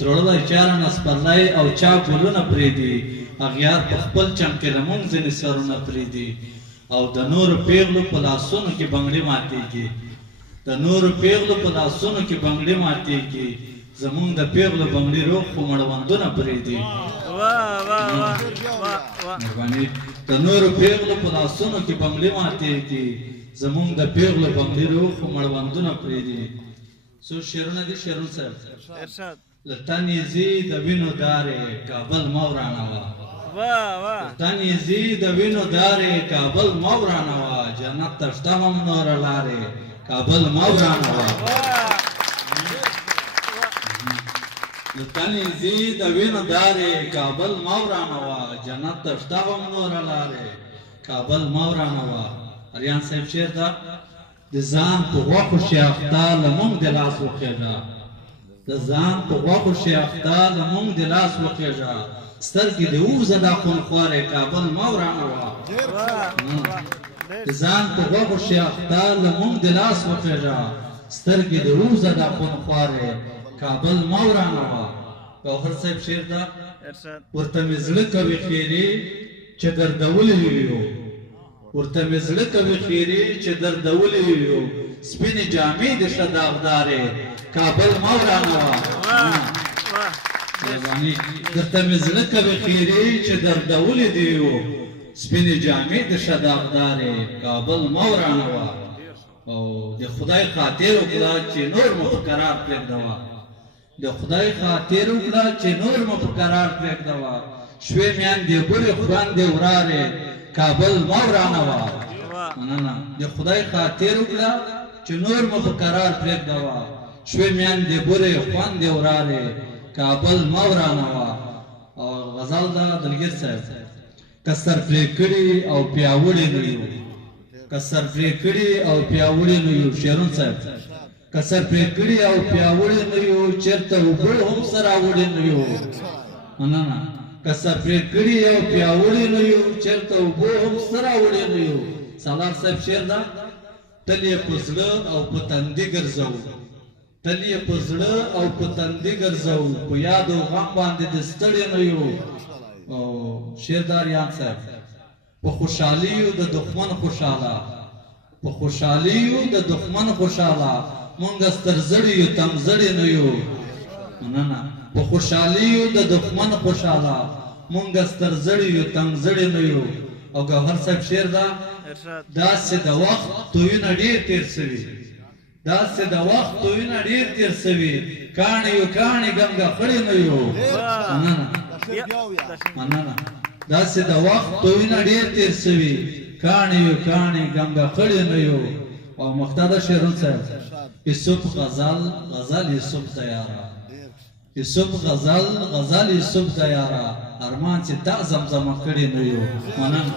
تړلی چاره نه سپرلی او چا ګلونه پرېږدي اغیار په خپل چم کې لمونځ ځینې سرونه پرېږدي او د نورو پیغلو په لاسونو کې بنګړې ماتېږي د نورو پیغلو په لاسونو کې بنګړې ماتېږي زمونږ د پیغلو بنګړې روغ خو مړوندونه پرېږدي مهرباني د نورو پیغلو په لاسونو کې بنګړې ماتېږي زمونږ د پیغلو بنګړې روغ خو مړوندونه پرېږدي څو شعرونه دي شعرون صاحب له تنې ځي د وینو دارې کابل مه ورانوه تن یې ځي د وینو دارې کابل مه ورانوه جنت ته شته هم نوره لارې کابل مه ورانوه تن یې ځي د وینو دارې کابل مه ورانوه جنت ته شته هم نوره لارې کابل مه ورانوه اریان صاحب شعر ده د ځان په غوښو شي اخته له موږ د لاس وخېږه د ځان په غوښو شي اخته له موږ د لاس وخېږه سترګې دې ووځه دا خونخوارې کابل مه ورانوه د ځان په غوښو شي اخته له موږ د لاس وخېږه سترګې دې ووځه دا خونخوارې کابل مه ورانوه ګوهر صاحب شعر ده ورته مې زړه کوي خیرې چې دردولې یو ورته مې زړه کوي خیرې چې دردولې یو سپینې جامې دې شه داغدارې کابل مه ورانوه درته مې زړه کوي خیرې چې دردولې دې یو سپینې جامې دې شه داغدارې کابل مه ورانوه او د خدای خاطر وکړه چې نور مو په قرار پرېږدوه د خدای خاطر وکړه چې نور مو په قرار پرېږدوه شوې میندې ګورې خویندې ورارې کابل مه ورانوه مننه د خدای خاطر وکړه چې نور مو په قرار پرېږدوه شوې میندې ګورې خویندې ورارې کابل مه ورانوه او غزل ده دلګیر صاحب که سر پرې کړي او پیاوړي نه یو که سر پرې کړي او پیاوړي نه یو شیرون صاحب که سر پرې کړي او پیاوړي نه یو چېرته اوبه هم سره وړي نه یو مننه که سر پرې کړي او پیاوړي نه یو چېرته اوبه هم سره وړي نه یو سالار صاحب شعر ده تل یې په زړه او په تندي ګرځوو تل یې په زړه او په تندي ګرځوو په یاد او غم باندې د ستړي نه یو او شعر ده اریان صاحب په خوشحالیو د دښمن خوشحاله په خوشحالیو د دښمن خوشحاله مونږ سترزړي یو تمزړي نه یو مننه په خوشحالیو د دښمن خوشحاله مونږ سترزړي یو تمزړي نه یو او ګوهر صاحب شعر ده داسې د وخت تویونه ډېر تېر سوي داسې د وخت تویونه ډېر تېر سوي کاڼي یو کاڼي ګمګه خړې نه یو مننه مننه داسې د وخت تویونه ډېر تېر سوي کاڼي یو کاڼي ګمګه خړې نه یو او مختار شیرون صاحب یوسف غزل غزل یوسف د یاره یوسف غزل غزل یوسف د یاره ارمان چې تا زمزمه کړې نه یو مننه